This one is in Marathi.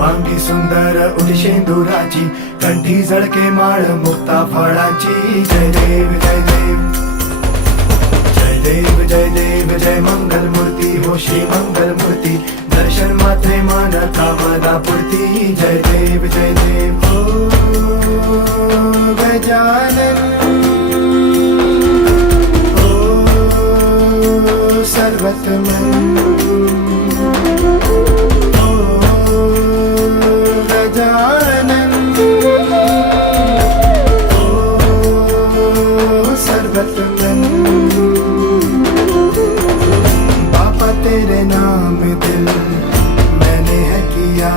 सर्वांगी सुंदर उठी शेंदुराची, कंठी झळके माळ मुक्ता फळाची. जय देव जय देव जय देव जय देव जय मंगल मूर्ती हो श्री मंगल मूर्ती. दर्शन मात्रे मन कामना पूर्ती. जय देव जय देव हो गजानन हो सर्वतमन तेरे नाम दिल मैंने है किया